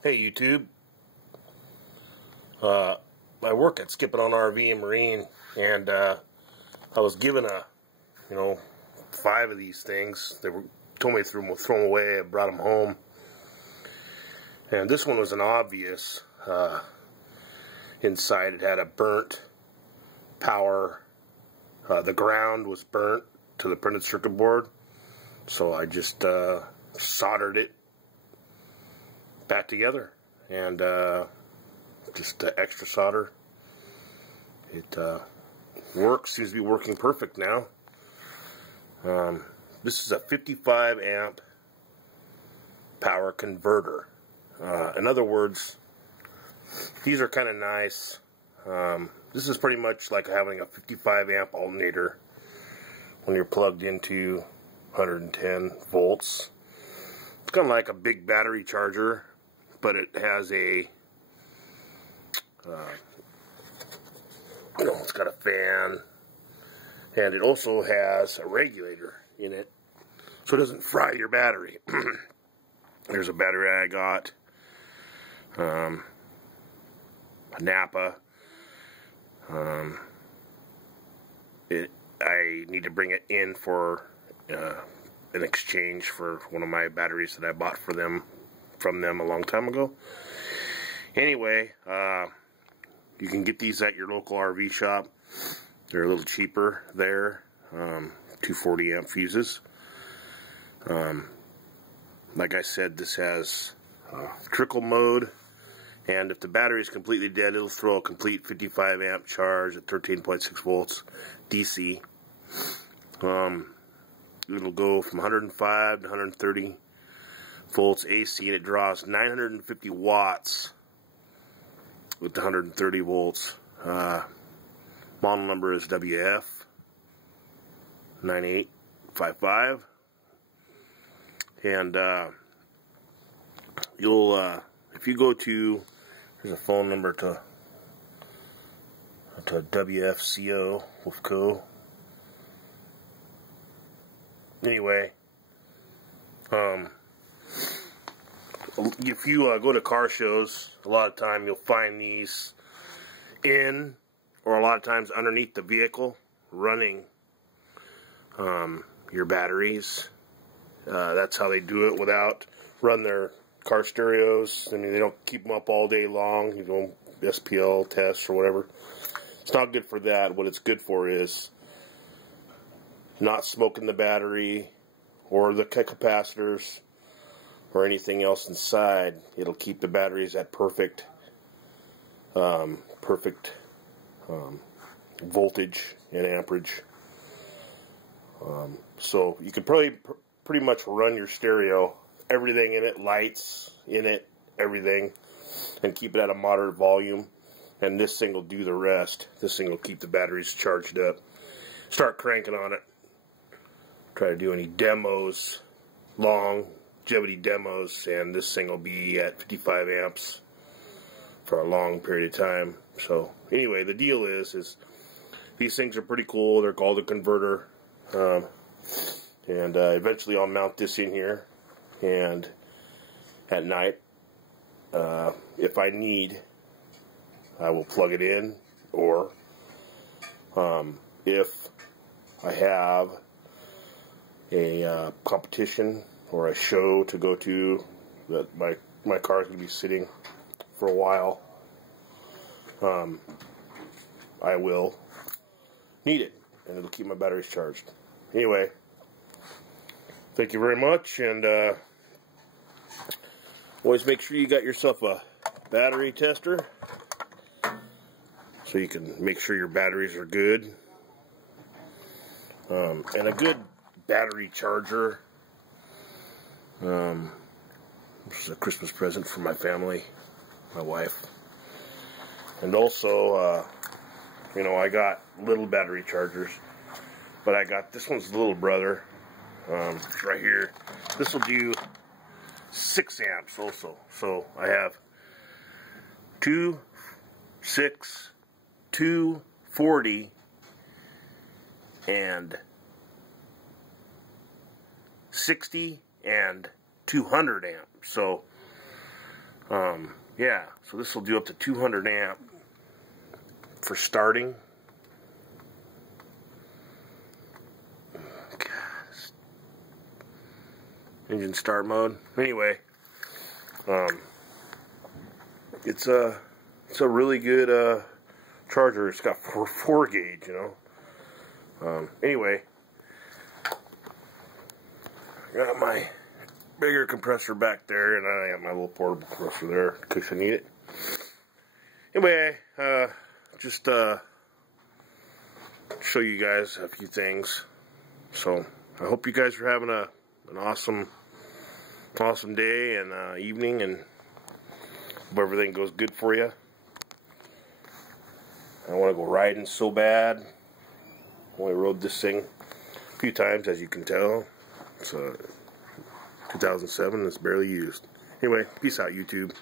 Hey YouTube, I work at Skipping on RV and Marine, and I was given 5 of these things. They told me to throw them away. I brought them home, and this one was an obvious. Inside it had a burnt power. The ground was burnt to the printed circuit board, so I just soldered it back together, and just extra solder. It works, seems to be working perfect now. This is a 55 amp power converter. In other words, these are kind of nice. This is pretty much like having a 55 amp alternator when you're plugged into 110 volts. It's kind of like a big battery charger, but it has a, it's got a fan, and it also has a regulator in it, so it doesn't fry your battery. There's a battery I got, a Napa. I need to bring it in for an exchange for one of my batteries that I bought from them a long time ago. Anyway, you can get these at your local RV shop. They're a little cheaper there. 240 amp fuses. Like I said, this has trickle mode, and if the battery is completely dead, it'll throw a complete 55 amp charge at 13.6 volts DC. It'll go from 105 to 130 volts AC, and it draws 950 watts with the 130 volts. Model number is WF 9855, and you'll if you go to, there's a phone number to WFCO WFCO. Anyway, if you go to car shows, a lot of time you'll find these in, or a lot of times underneath the vehicle, running your batteries. That's how they do it without run their car stereos. I mean, they don't keep them up all day long, you know, SPL tests or whatever. It's not good for that. What it's good for is not smoking the battery or the capacitors or anything else inside. It'll keep the batteries at perfect voltage and amperage. So you can pretty much run your stereo, everything in it, lights in it, everything, and keep it at a moderate volume, and this thing will do the rest. This thing will keep the batteries charged up. Start cranking on it. Try to do any demos, longevity demos, and this thing will be at 55 amps for a long period of time. So anyway, the deal is these things are pretty cool. They're called a converter, and eventually I'll mount this in here, and at night, if I need, I will plug it in, or if I have a competition or a show to go to that my car is going to be sitting for a while, I will need it, and it'll keep my batteries charged. Anyway, thank you very much, and always make sure you got yourself a battery tester so you can make sure your batteries are good, and a good battery charger. This is a Christmas present for my family, my wife, and also I got little battery chargers, but I got this one's little brother, right here. This will do 6 amps also. So I have 2, 6, 2, 40, and 60 and 200 amp. So Yeah, so this will do up to 200 amp for starting. Engine start mode. Anyway, it's a really good charger. It's got 4 gauge, you know. Anyway, I got my bigger compressor back there, and I got my little portable compressor there in case I need it. Anyway, just show you guys a few things. So I hope you guys are having an awesome day and evening, and hope everything goes good for you. I want to go riding so bad. Only rode this thing a few times, as you can tell. It's 2007. It's barely used. Anyway, peace out, YouTube.